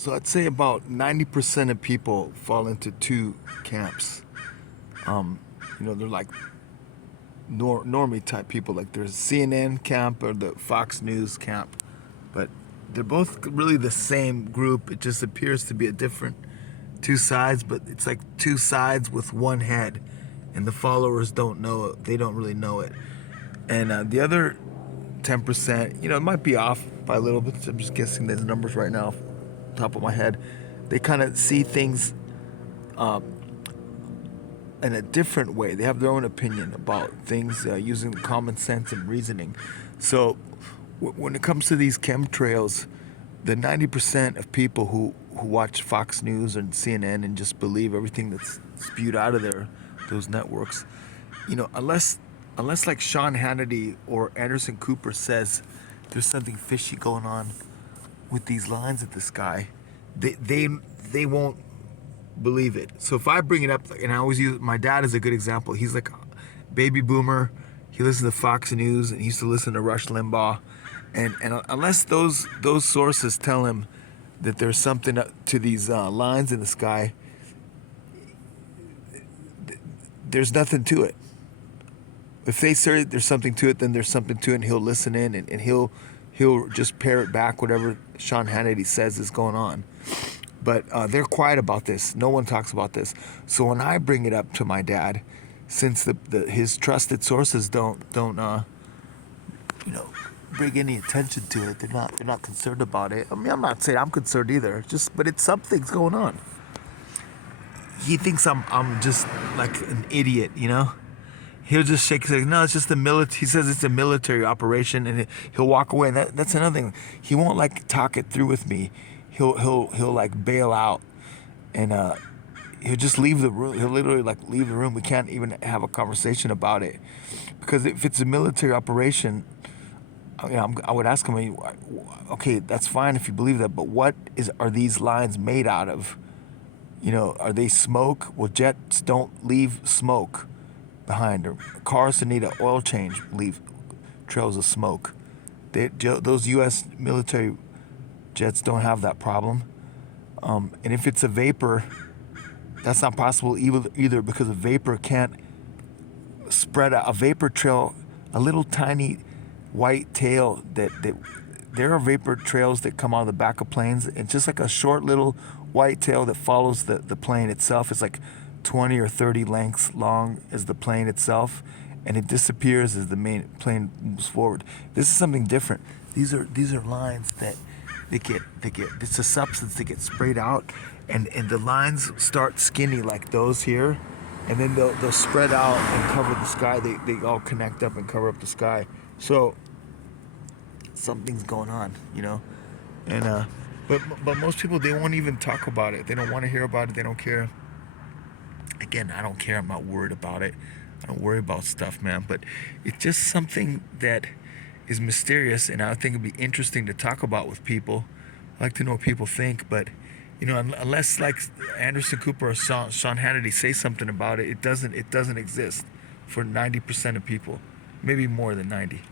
So I'd say about 90% of people fall into two camps. Um, they're like normie type people. Like there's CNN camp or the Fox News camp, but they're both really the same group. It just appears to be a different two sides, but it's like two sides with one head, and the followers don't know it. They don't really know it. And the other 10%, it might be off by a little bit. I'm just guessing these numbers right now, off the top of my head. They kind of see things in a different way. They have their own opinion about things using common sense and reasoning. So when it comes to these chemtrails, the 90% of people who watch Fox News and CNN and just believe everything that's spewed out of those networks, unless like Sean Hannity or Anderson Cooper says there's something fishy going on with these lines at the sky, they won't believe it. So if I bring it up, and I always use my dad as a good example. He's like a baby boomer. He listens to Fox News and he used to listen to Rush Limbaugh, and unless those sources tell him that there's something to these lines in the sky, there's nothing to it. If they say there's something to it, then there's something to it, and he'll listen in, and he'll just parrot back whatever Sean Hannity says is going on. But they're quiet about this. No one talks about this. So when I bring it up to my dad, since his trusted sources don't bring any attention to it, they're not concerned about it. I mean, I'm not saying I'm concerned either. But it's something's going on. He thinks I'm just like an idiot, He'll just shake his head. No, it's just the military. He says it's a military operation, and he'll walk away. That's another thing. He won't like talk it through with me. He'll like bail out, and he'll just leave the room. He'll literally like leave the room. We can't even have a conversation about it, because if it's a military operation, I would ask him, okay, that's fine if you believe that, but what are these lines made out of? Are they smoke? Well, jets don't leave smoke behind, or cars that need an oil change leave trails of smoke. Those U.S. military jets don't have that problem. And if it's a vapor, that's not possible either, because a vapor can't spread out. A vapor trail, a little tiny white tail there are vapor trails that come out of the back of planes. It's just like a short little white tail that follows the plane itself. It's like 20 or 30 lengths long as the plane itself, and it disappears as the main plane moves forward. This is something different. These are lines that they get it's a substance that gets sprayed out, and the lines start skinny like those here, and then they'll spread out and cover the sky. They all connect up and cover up the sky. So something's going on, and but most people, they won't even talk about it. They don't want to hear about it. They don't care. Again, I don't care. I'm not worried about it. I don't worry about stuff, man. But it's just something that is mysterious, and I think it'd be interesting to talk about with people. I like to know what people think, but unless like Anderson Cooper or Sean Hannity say something about it, it doesn't exist for 90% of people, maybe more than 90.